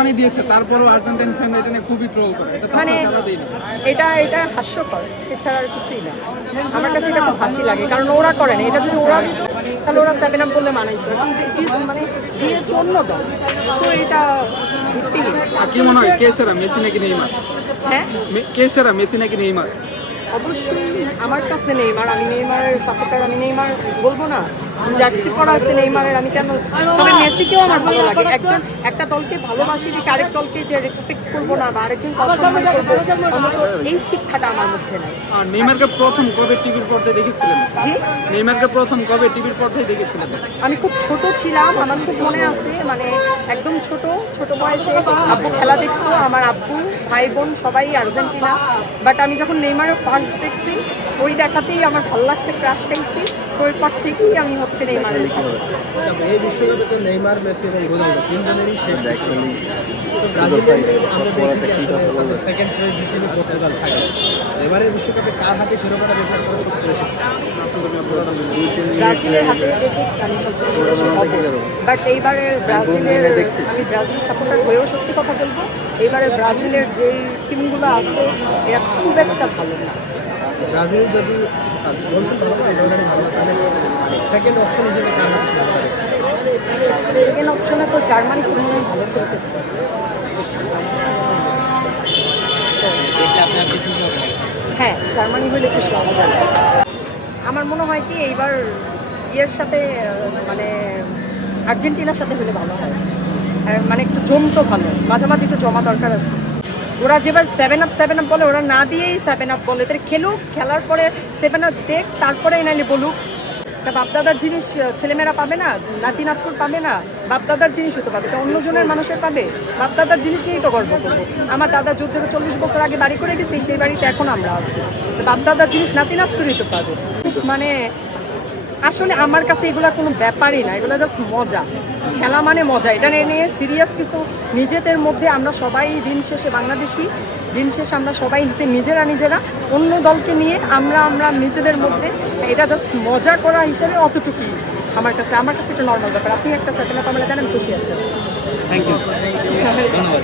Germany দিয়েছে, তারপরও Argentine fan এটা নিয়ে খুবই ট্রোল করে। এটা তো মানে আসলে খেলা দেয়নি। এটা হাস্যকর, এছাড়া আর কিছুই না। আমার কাছে এটা খুব হাসি লাগে, কারণ ওরা করে না। এটা যদি ওরা দিত তাহলে ওরা 7 আপ বললে মানাইতো, মানে দিয়েছে অন্য দল, তো এটা ভিত্তিহীন। আর কি মনে হয় কে সেরা, মেসি নাকি নেইমার? হ্যাঁ, কে সেরা, মেসি নাকি নেইমার? অবশ্যই আমার কাছে নেইমার। আমি নেইমারের সাপোর্টার, আমি নেইমার বলবো না। জার্সি পরা আছে নেইমারের, আমি কেন? তবে মেসিকেও আমার ভালো লাগে। একটা দলকে ভালোবাসি দেখে আরেক দলকে যে রেসপেক্ট করবো না বা আরেকজনকে অসম্মান করবো, অন্তত এই শিক্ষাটা আমার মধ্যে নাই। আর নেইমারকে প্রথম কবে টিভির পর্দায় দেখেছিলেন? জি, নেইমারকে প্রথম কবে টিভির পর্দায় দেখেছিলেন? আমি খুব ছোট ছিলাম, আমার খুব মনে আছে, মানে একদম ছোট বয়সে আব্বু খেলা দেখতো। আমার আব্বু, ভাই বোন সবাই আর্জেন্টিনা। বাট আমি যখন নেইমারের ফার্স্ট দেখছি, ওই দেখাতেই আমার ভালো লাগছে, ক্রাশ খাইছি। তো ওই পর থেকেই আমি হচ্ছে নেইমারের। এই বিশ্বকাপে তো নেইমার, মেসি এবং রোনালদো তিনজনেরই শেষ বিশ্বকাপ। তো ব্রাজিলিয়ানদের আমরা দেখি যে আসলে তাদের সেকেন্ড চয়েস হিসেবে পর্তুগাল থাকে। এবারের বিশ্বকাপে কার হাতে শিরোপাটা দেখার পরে সবচেয়ে বেশি ব্রাজিলের হাতে দেখে আমি সবচেয়ে বেশি হব। বাট এইবারে আমি ব্রাজিল সাপোর্টার হয়েও সত্যি কথা বলবো, এইবারে ব্রাজিলের যেই টিমগুলো আছে এরা খুব একটা ভালো না। ব্রাজিল যদি বলছেন ভালো করে এবারে ভালো, তাহলে সেকেন্ড অপশন হিসেবে কার হাতে শিরোপা দেখার? সেকেন্ড অপশনে তো জার্মানি খুব মনে হয় ভালো করতেছে। হ্যাঁ, জার্মানি হইলে খুশি হবো। আমার মনে হয় কি এইবার ইয়ের সাথে মানে আর্জেন্টিনার সাথে হলে ভালো হয়। মানে একটু জমতো ভালো, মাঝামাঝি একটু জমা দরকার আছে। ওরা যেবার 7 আপ বলে, ওরা না দিয়েই 7 আপ বলে। তাহলে খেলুক, খেলার পরে 7 আপ দেখ, তারপরে নাইলে বলুক। তা বাপদাদার জিনিস ছেলেমেয়েরা পাবে না, নাতি নাতকুর পাবে না, বাপদাদার জিনিস হতে পাবে, তা অন্যজনের মানুষের পাবে। বাপদাদার জিনিস নিয়েই তো গর্ব করবো। আমার দাদা যুদ্ধের 40 বছর আগে বাড়ি করে গেছি, সেই বাড়িতে এখন আমরা আছি। তো বাপদাদার জিনিস নাতি নাতকুরই তো পাবে। মানে আসলে আমার কাছে এগুলো কোনো ব্যাপারই না, এগুলো জাস্ট মজা। খেলা মানে মজা, এটা নিয়ে সিরিয়াস কিছু নিজেদের মধ্যে আমরা সবাই দিন শেষে বাংলাদেশি, দিন শেষে আমরা সবাই নিজেরা অন্য দলকে নিয়ে আমরা নিজেদের মধ্যে এটা জাস্ট মজা করা হিসেবে অতটুকুই আমার কাছে এটা নর্মাল ব্যাপার। আপনি একটা 7 আপ আমরা দেন, আমি খুশি আছি। থ্যাংক ইউ, ধন্যবাদ।